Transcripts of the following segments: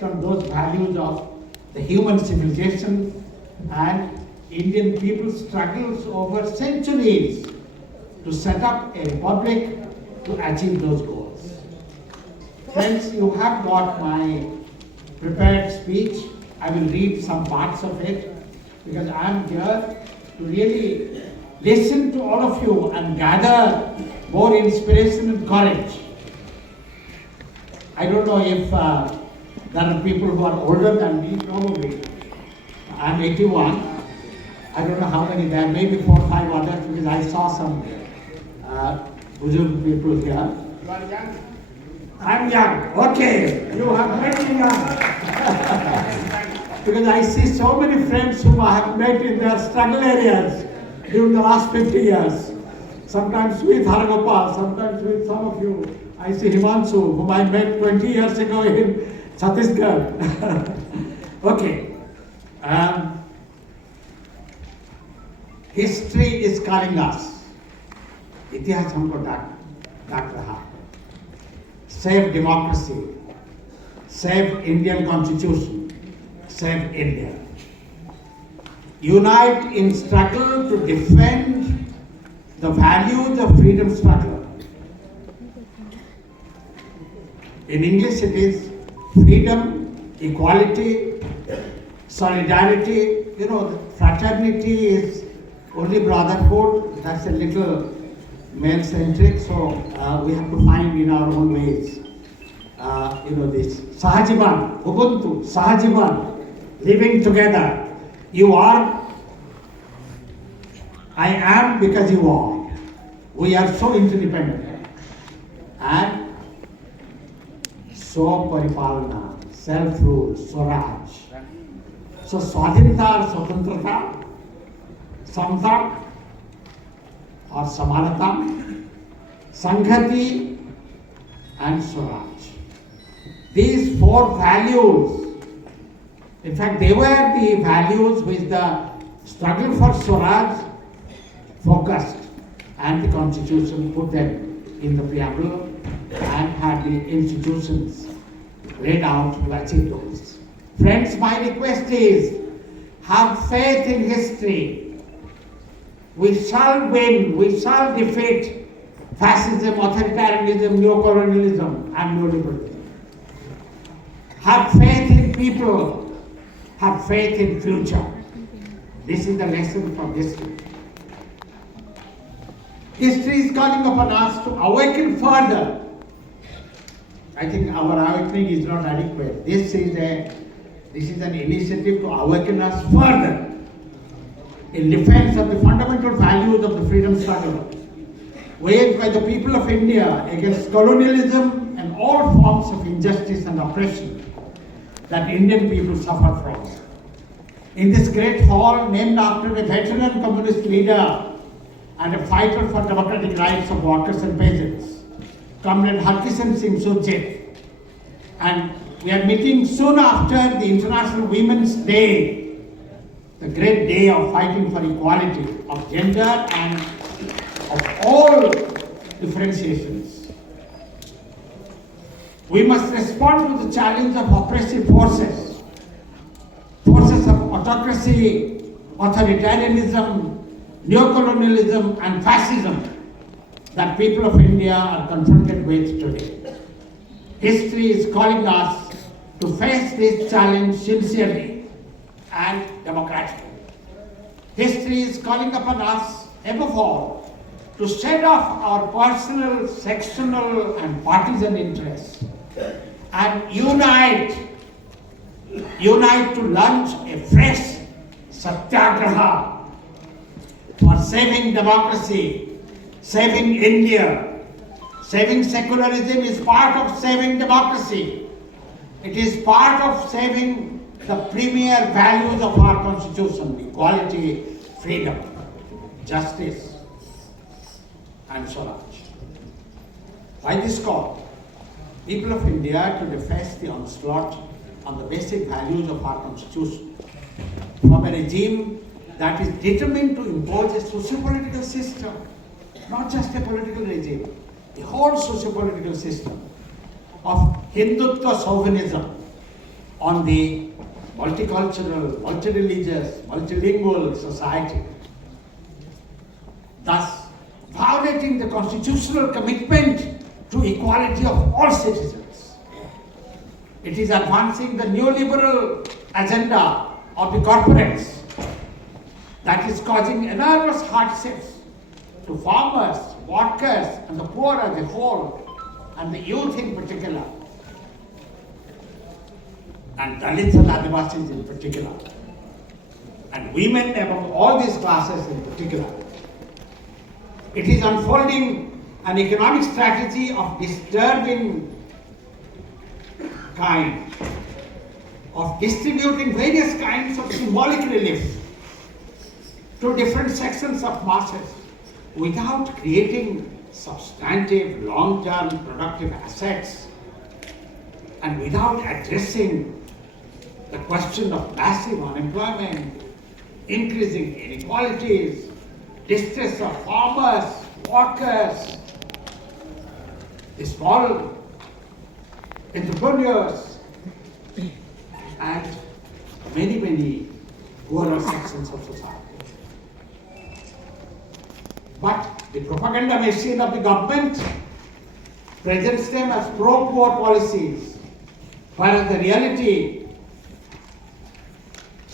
based on those values of the human civilization, and Indian people struggles over centuries to set up a republic to achieve those goals. Friends, you have got my prepared speech. I will read some parts of it because I am here to really listen to all of you and gather more inspiration and courage. I don't know if there are people who are older than me, probably. I'm 81. I don't know how many there, maybe 4 or 5 others, because I saw some Buzurg people here. You are young. I'm young. Okay, you have met me young. Because I see so many friends whom I have met in their struggle areas during the last 50 years. Sometimes with Haragopal, sometimes with some of you. I see Himanshu, whom I met 20 years ago in Chhattisgarh. Okay. History is calling us. इतिहास हमको डाक रहा है. Save democracy, save Indian constitution, save India. Unite in struggle to defend the values of freedom struggle. In English it is freedom, equality, solidarity. You know, fraternity is only brotherhood. That's a little male-centric, so we have to find in our own ways. This Sahajivan, Ubuntu, Sahajivan, living together. You are, I am because you are. We are so interdependent. And so Paripalana, self-rule, Swaraj. So Swadhinta or Swatantrata, Samta or Samanata, Sanghati and Swaraj. These 4 values, in fact they were the values which the struggle for Swaraj focused, and the constitution put them in the preamble and had the institutions laid out to achieve those. Friends, my request is, have faith in history. We shall win, we shall defeat fascism, authoritarianism, neocolonialism and neoliberalism. Have faith in people, have faith in future. This is the lesson from history. History is calling upon us to awaken further. I think our awakening is not adequate. This is an initiative to awaken us further in defense of the fundamental values of the freedom struggle waged by the people of India against colonialism and all forms of injustice and oppression that Indian people suffer from. In this great hall, named after a veteran communist leader and a fighter for democratic rights of workers and peasants, Comrade Harkishan Singh Surjit, and we are meeting soon after the International Women's Day, the great day of fighting for equality of gender and of all differentiations. We must respond to the challenge of oppressive forces of autocracy, authoritarianism, neocolonialism and fascism that people of India are confronted with today. History is calling us to face this challenge sincerely and democratically. History is calling upon us, above all, to shed off our personal, sectional and partisan interests and unite to launch a fresh satyagraha for saving democracy, saving India. Saving secularism is part of saving democracy. It is part of saving the premier values of our constitution: equality, freedom, justice, and Swaraj. By this call, people of India to face the onslaught on the basic values of our constitution from a regime that is determined to impose a socio-political system, not just a political regime, the whole socio-political system of Hindutva chauvinism, on the multicultural, multireligious, multilingual society, thus violating the constitutional commitment to equality of all citizens. It is advancing the neoliberal agenda of the corporates that is causing enormous hardships to farmers, workers, and the poor as a whole, and the youth in particular, and Dalits and Adivasis in particular, and women among all these classes in particular. It is unfolding an economic strategy of disturbing kind, of distributing various kinds of symbolic relief to different sections of masses without creating substantive, long-term productive assets, and without addressing the question of massive unemployment, increasing inequalities, distress of farmers, workers, the small entrepreneurs, and many poorer sections of society. But the propaganda machine of the government presents them as pro-poor policies, whereas the reality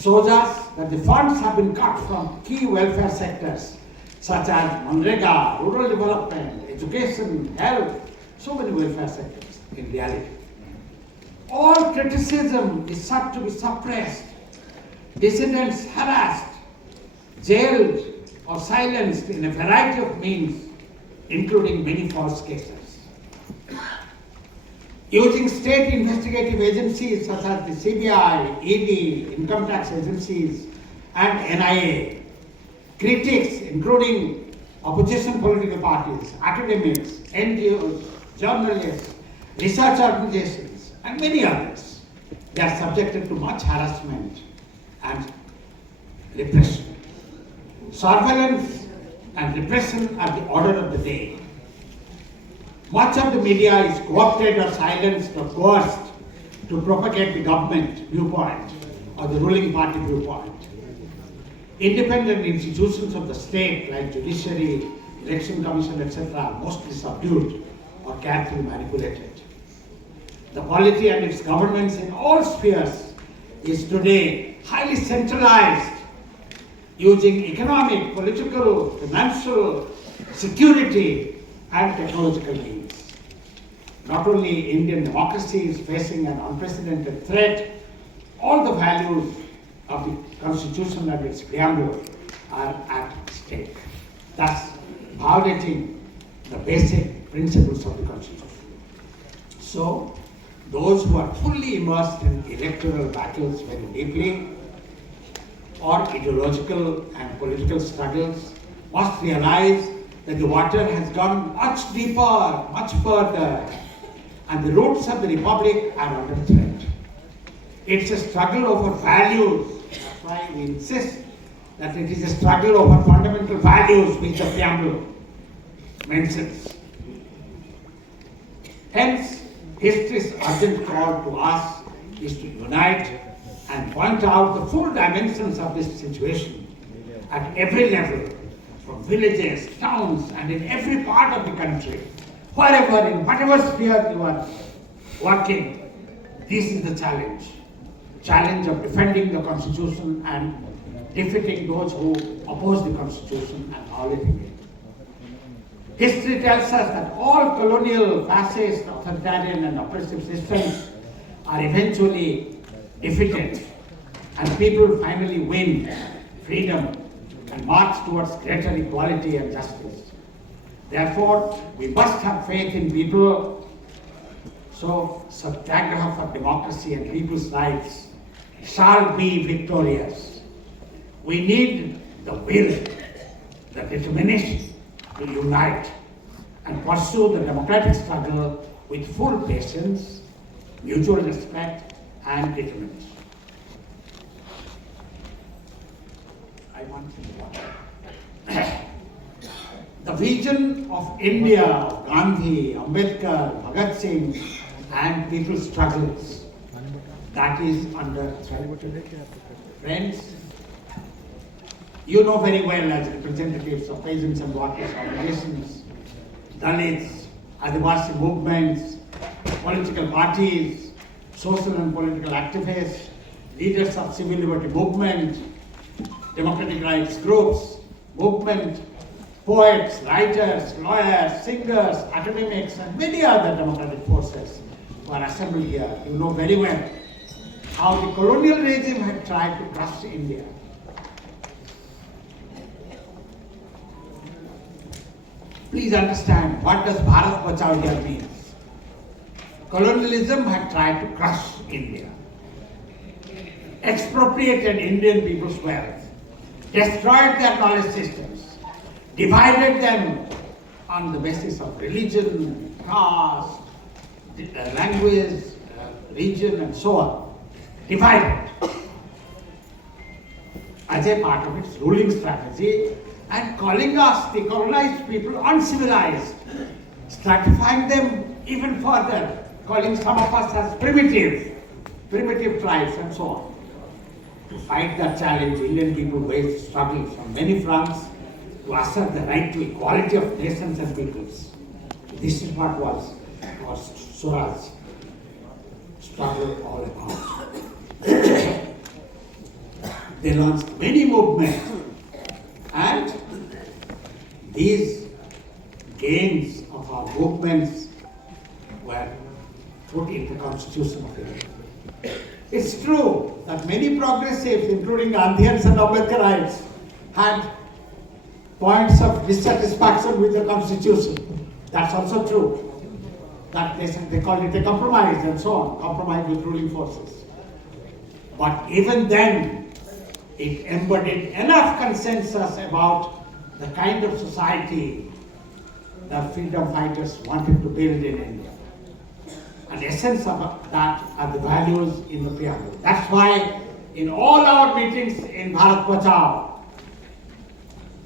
shows us that the funds have been cut from key welfare sectors such as Manrega, rural development, education, health, so many welfare sectors in reality. All criticism is sought to be suppressed, dissidents harassed, jailed, or silenced in a variety of means, including many false cases. Using state investigative agencies such as the CBI, ED, income tax agencies, and NIA, critics, including opposition political parties, academics, NGOs, journalists, research organizations, and many others, they are subjected to much harassment and repression. Surveillance and repression are the order of the day. Much of the media is co-opted or silenced or coerced to propagate the government viewpoint or the ruling party viewpoint. Independent institutions of the state like judiciary, election commission, etc. are mostly subdued or carefully manipulated. The polity and its governance in all spheres is today highly centralized, using economic, political, financial, security, and technological means. Not only Indian democracy is facing an unprecedented threat, all the values of the Constitution and its preamble are at stake, thus violating the basic principles of the Constitution. So, those who are fully immersed in electoral battles very deeply, or ideological and political struggles, must realize that the water has gone much deeper, much further, and the roots of the republic are under threat. It's a struggle over values. That's why we insist that it is a struggle over fundamental values which the preamble mentions. Hence, history's urgent call to us is to unite and point out the full dimensions of this situation at every level, from villages, towns, and in every part of the country, wherever, in whatever sphere you are working. This is the challenge of defending the Constitution and defeating those who oppose the Constitution and violating it. History tells us that all colonial, fascist, authoritarian, and oppressive systems are eventually defeated, and people finally win freedom and march towards greater equality and justice. Therefore, we must have faith in people, so Satyagraha for democracy and people's rights shall be victorious. We need the will, the determination to unite and pursue the democratic struggle with full patience, mutual respect, and determination. I want to the vision of India, of Gandhi, Ambedkar, Bhagat Singh, and people's struggles that is under threat. Friends, you know very well as representatives of peasants and workers' organizations, Dalits, Adivasi movements, political parties, social and political activists, leaders of civil liberty movement, democratic rights groups, movement, poets, writers, lawyers, singers, academics, and many other democratic forces who are assembled here. You know very well how the colonial regime had tried to crush India. Please understand, what does Bharat Bachao here means? Colonialism had tried to crush India, expropriated Indian people's wealth, destroyed their knowledge systems, divided them on the basis of religion, caste, language, region, and so on. Divided as a part of its ruling strategy, and calling us, the colonized people, uncivilized, stratifying them even further, calling some of us as primitive tribes, and so on. To fight that challenge, Indian people waged struggles on many fronts to assert the right to equality of nations and peoples. This is what was Swaraj struggle all about. They launched many movements, and these gains of our movements were put into the Constitution of India. It's true that many progressives, including Gandhians and Ambedkarites, had points of dissatisfaction with the Constitution. That's also true. That they called it a compromise and so on, compromise with ruling forces. But even then, it embodied enough consensus about the kind of society the freedom fighters wanted to build in India. And the essence of that are the values in the preamble. That's why in all our meetings in Bharat Bachao,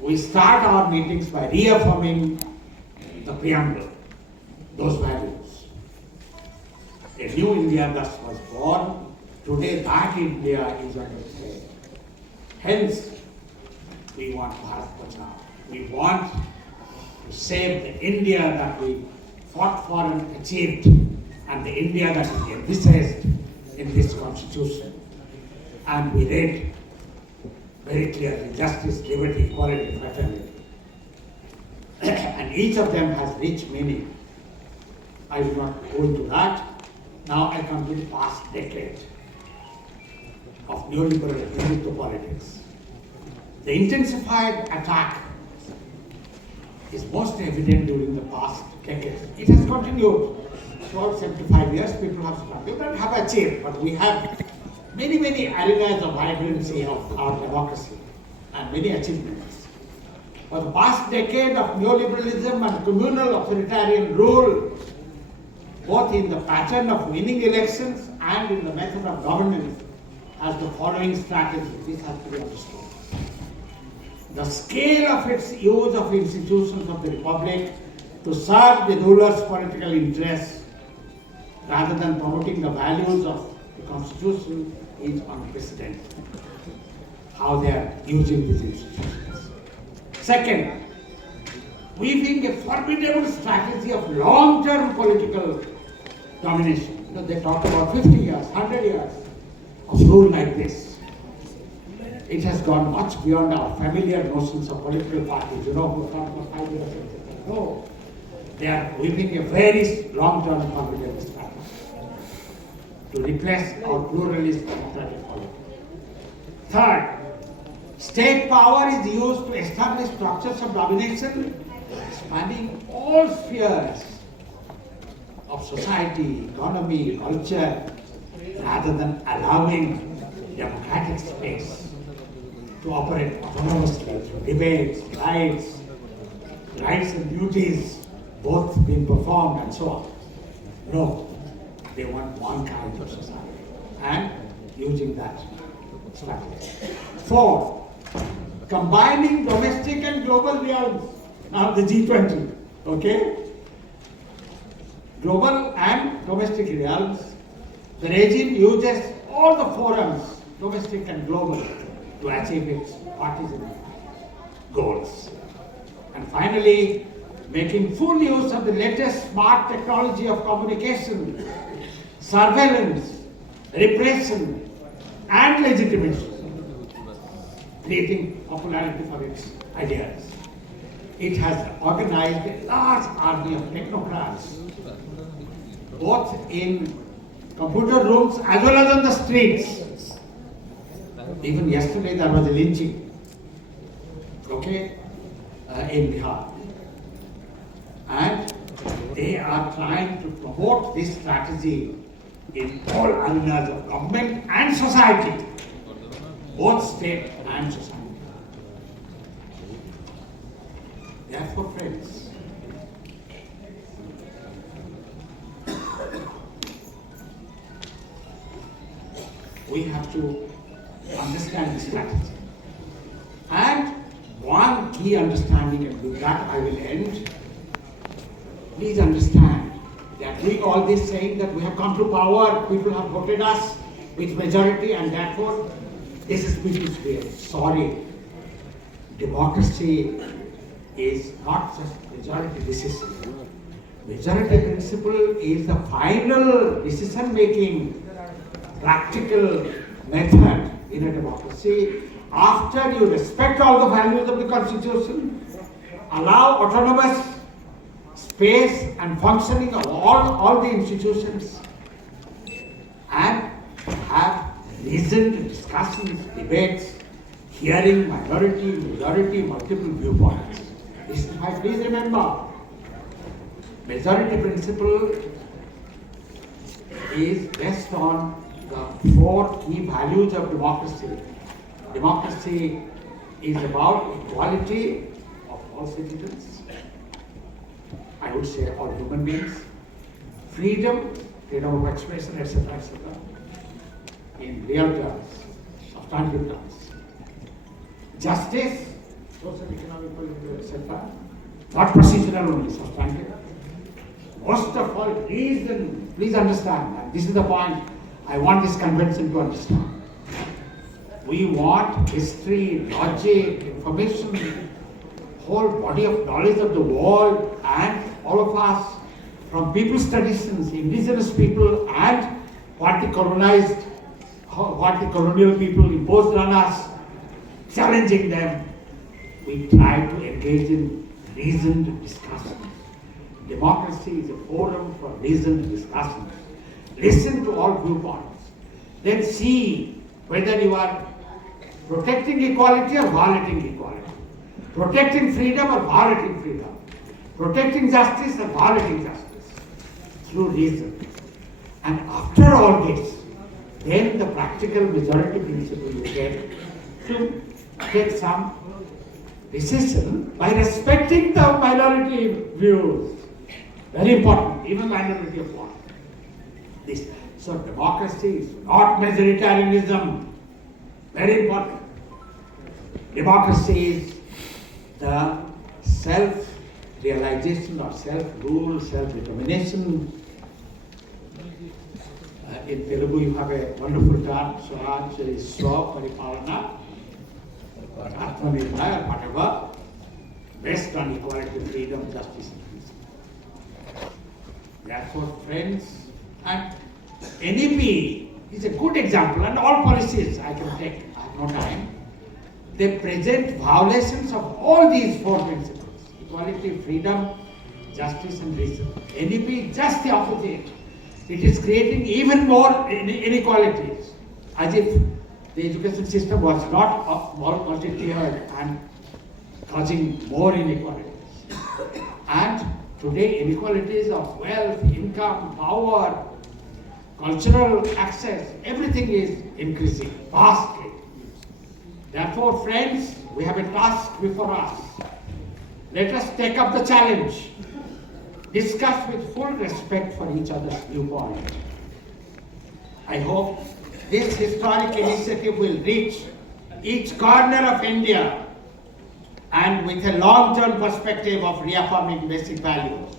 we start our meetings by reaffirming the preamble, those values. A new India thus was born. Today that India is under threat. Hence, we want Bharat Bachao. We want to save the India that we fought for and achieved, and the India that is envisaged in this constitution. And we read very clearly justice, liberty, equality, fraternity. And each of them has rich meaning. I will not go into that. Now I come to the past decade of neoliberal Hindutva politics. The intensified attack is most evident during the past decade. It has continued throughout 75 years. People have struggled and have achieved, but we have many arenas of vibrancy of our democracy and many achievements. For the past decade of neoliberalism and communal authoritarian rule, both in the pattern of winning elections and in the method of governance, has the following strategy. This has to be understood. The scale of its use of institutions of the Republic to serve the ruler's political interests rather than promoting the values of the Constitution is unprecedented. How they are using these institutions. Second, weaving a formidable strategy of long-term political domination. You know, they talk about 50 years, 100 years of rule like this. It has gone much beyond our familiar notions of political parties. You know, who talk about 5 years. No, they are weaving a very long-term formidable strategy to replace our pluralist democratic politics. Third, state power is used to establish structures of domination spanning all spheres of society, economy, culture, rather than allowing democratic space to operate autonomously through debates, rights and duties, both being performed and so on. No, they want one kind of society and using that strategy. Fourth, combining domestic and global realms. Now the G20, okay? Global and domestic realms The regime uses all the forums, domestic and global, to achieve its partisan goals. And finally, making full use of the latest smart technology of communication, surveillance, repression, and legitimation, creating popularity for its ideas. It has organized a large army of technocrats, both in computer rooms as well as on the streets. Even yesterday there was a lynching, in Bihar. And they are trying to promote this strategy in all arenas of government and society, both state and society. Therefore, friends, we have to understand the strategy. And one key understanding, and with that I will end. Please understand that we always saying that we have come to power, people have voted us with majority, and therefore this is people's will. Sorry, democracy is not just majority decision. Majority principle is the final decision-making practical method in a democracy. After you respect all the values of the Constitution, allow autonomous space and functioning of all the institutions, and have reasoned discussions, debates, hearing minority, majority, multiple viewpoints. This is why, please remember, majority principle is based on the four key values of democracy. Democracy is about equality of all citizens, I would say all human beings, freedom of expression, etc., etc., in real terms, substantive terms, justice, social, economical, etc., not procedural only, substantive. Most of all, reason. Please understand that. This is the point I want this convention to understand. We want history, logic, information, whole body of knowledge of the world, and all of us, from people's traditions, indigenous people, and what the colonial people imposed on us, challenging them. We try to engage in reasoned discussion. Democracy is a forum for reasoned discussion. Listen to all viewpoints. Then see whether you are protecting equality or violating equality. Protecting freedom or violating freedom. Protecting justice or violating justice. Through reason. And after all this, then the practical majority principle you get to take some decision by respecting the minority views. Very important, even minority of one. This. So democracy is not majoritarianism. Very important. Democracy is the self-realization or self-rule, self-determination. In Telugu you have a wonderful term, Swaraj is Swa Paripalana, Atmanirbhar, whatever, based on equality, freedom, justice, and peace. Therefore, friends, and NEP is a good example, and all policies I can take, I have no time. They present violations of all these four principles: equality, freedom, justice, and reason. NEP is just the opposite. It is creating even more inequalities, as if the education system was not multi-tiered and causing more inequalities. And today, inequalities of wealth, income, power, cultural access, everything is increasing vastly. Therefore, friends, we have a task before us. Let us take up the challenge. Discuss with full respect for each other's viewpoint. I hope this historic initiative will reach each corner of India, and with a long-term perspective of reaffirming basic values,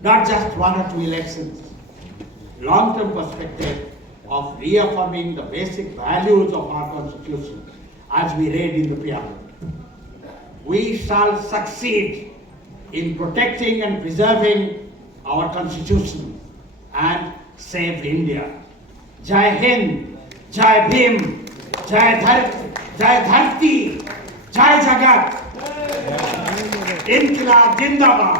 not just one or two elections. Long-term perspective of reaffirming the basic values of our constitution as we read in the preamble. We shall succeed in protecting and preserving our constitution and save India. Jai Hind, Jai Bhim, Jai Dharti, Jai Jagat. Inkilab Jindabad.